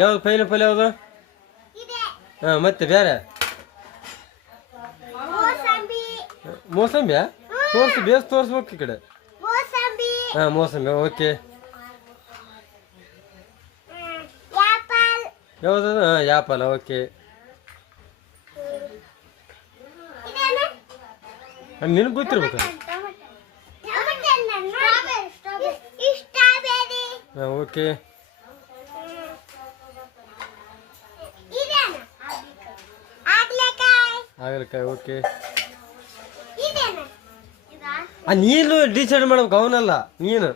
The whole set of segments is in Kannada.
ಯಾವ್ದು ಪೈನಾಪಲ್ ಯಾವುದು? ಹಾಂ ಮತ್ತೆ ಬೇರೆ ಮೋಸಂಬಿಯಾ? ತೋರಿಸಿ ಬೇಸ್ ತೋರಿಸ್ಬೇಕು ಈ ಕಡೆ. ಹಾಂ ಮೋಸಂಬಿ ಓಕೆ. ಯಾವುದು? ಹಾಂ ಆ್ಯಪಲ್ ಓಕೆ. ನಿನಗೆ ಗೊತ್ತಿರ್ಬೇಕು. ಹಾಂ ಓಕೆ. ಹಾಗಲಕಾಯಿ ಓಕೆ. ನೀನು ಡಿಸೈಡ್ ಮಾಡ್ಬೇಕು, ಅವನಲ್ಲ ನೀನು.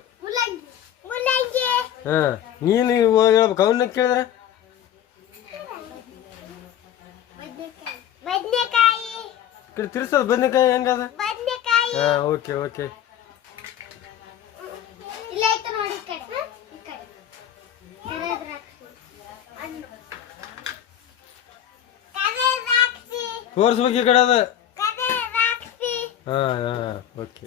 ಹಾಂ ನೀನು ಹೇಳ್ಬೇಕು, ಅವನ್ನ ಕೇಳಿದ್ರೆ ತಿರ್ಸೋದು. ಬದನೆಕಾಯಿ ಹೆಂಗದ? ಹಾಂ ಓಕೆ ಓಕೆ. ತೋರಿಸ್ಬೇಕು ಈ ಕಡೆ ಅದ. ಹಾಂ ಹಾಂ ಓಕೆ.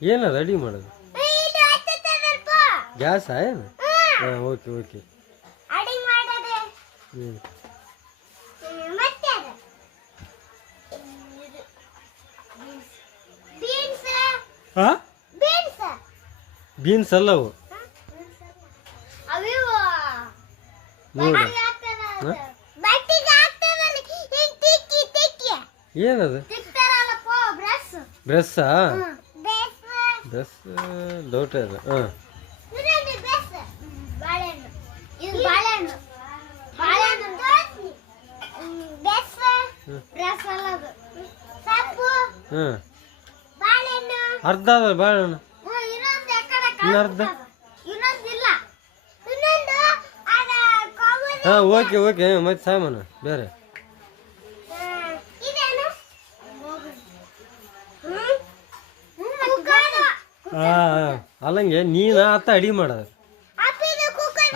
ಏನದು ಅಡಿಗೆ ಮಾಡೋದು? ಗ್ಯಾಸಾ ಏನು? ಹಾಂ ಓಕೆ ಓಕೆ. ಹ್ಞೂ ಹಾಂ ಬೀನ್ಸ್ ಅಲ್ಲವು ನೋಡು. ಏನದು? ಬ್ರೆಸ್ಸಾ? ಬ್ರೆಸ್ ಡೌಟ್ ಅದು. ಹಾಂ ಹಾಂ ಅರ್ಧ ಅದ ಬಾಳೆಹಣ್ಣು. ಇನ್ನು ಅರ್ಧ. ಹಾಂ ಓಕೆ ಓಕೆ. ಮತ್ತೆ ಸಾಮಾನು ಬೇರೆ. ಹಾಂ ಅಲ್ಲಂಗೆ ನೀನು ಅತ್ತ ಅಡಿಗೆ ಮಾಡೋದು.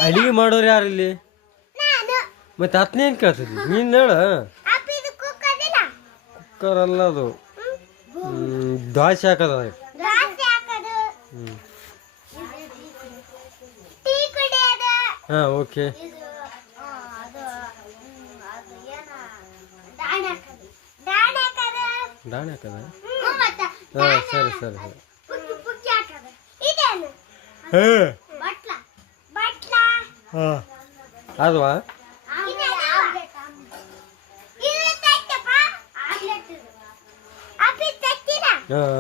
ಅಡಿಗೆ ಮಾಡೋರು ಯಾರು ಇಲ್ಲಿ? ಮತ್ತೆ ಹತ್ತನೇನು ಕೇಳ್ತಿದ್ವಿ ನೀನು ಹೇಳು. ಕುಕ್ಕರ್ ಅಲ್ಲ ಅದು, ದೋಸೆ ಹಾಕೋದು. ಹ್ಞೂ ಹಾಂ ಓಕೆ. ಡಾಣೆ ಹಾಕದ? ಹಾಂ ಸರಿ ಸರಿ ಸರಿ. ಹಾಂ ಅದವಾ? ಹಾಂ